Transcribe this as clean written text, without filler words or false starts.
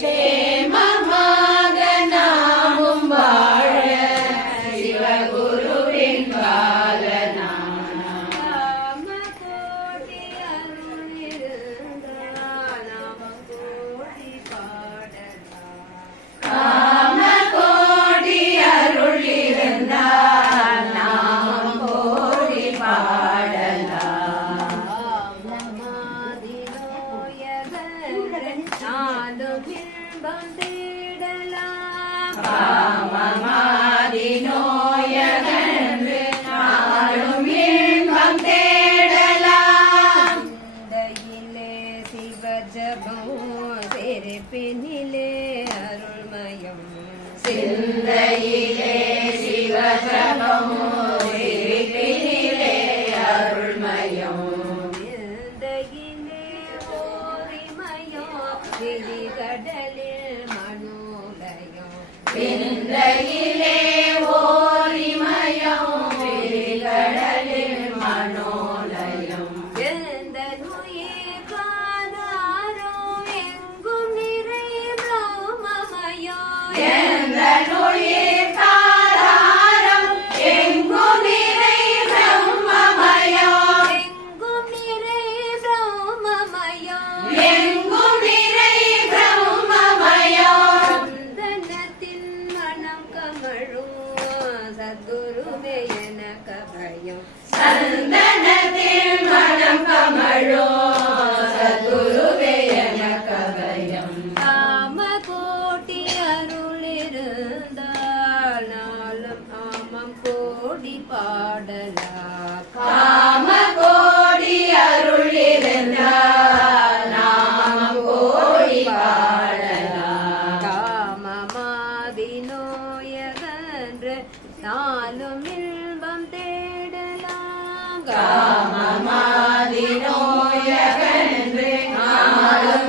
சேமமாக நாமும் வாழ சிவகுருவின் காமகோடி அருள் இருந்தால் நாமம் கோடி பாடலாம். காமமாதி நோயகன்று நாளும் இன்பம் தேடலாம். சிந்தையிலே சிவஜபம் சிரிப்பினிலே அருள்மயம். சிந்தையிலே சிவஜபம் சிரிப்பினிலே அருள்மயம். சிந்தையிலே ஓரிமயம் விழிகடலில் மனோலயம். சிந்தையிலே ஓரிமயம் விழிகடலில் மனோலயம். எந்த நுயிர் காதாரோ எங்கும் நிறை பிரம்மமயம். எந்த நுயிர் காதாரம் எங்கும் நிறை பிரம்மமயம். எங்கும் நிறை பிரம்மமயம். எங்கும் நிறை பிரம்மமயம். சந்தனத்தின் மனம் கமழும் சத்குருவே எனக்கு பயம். சந்தனத்தின் மனம் கமழும் சத்குருவே எனக்கு பயம். காமகோடி அருள் இருந்தால் நாளும் ஆமம் கோடி பாடலாம். காமகோடி அருள் இருந்தால் நாமம் கோடி பாடலாம். காமமாதி நோயகன்று நாளும் இன்பம் தேடலாம். காமமாதி நோயகன்று நாளும்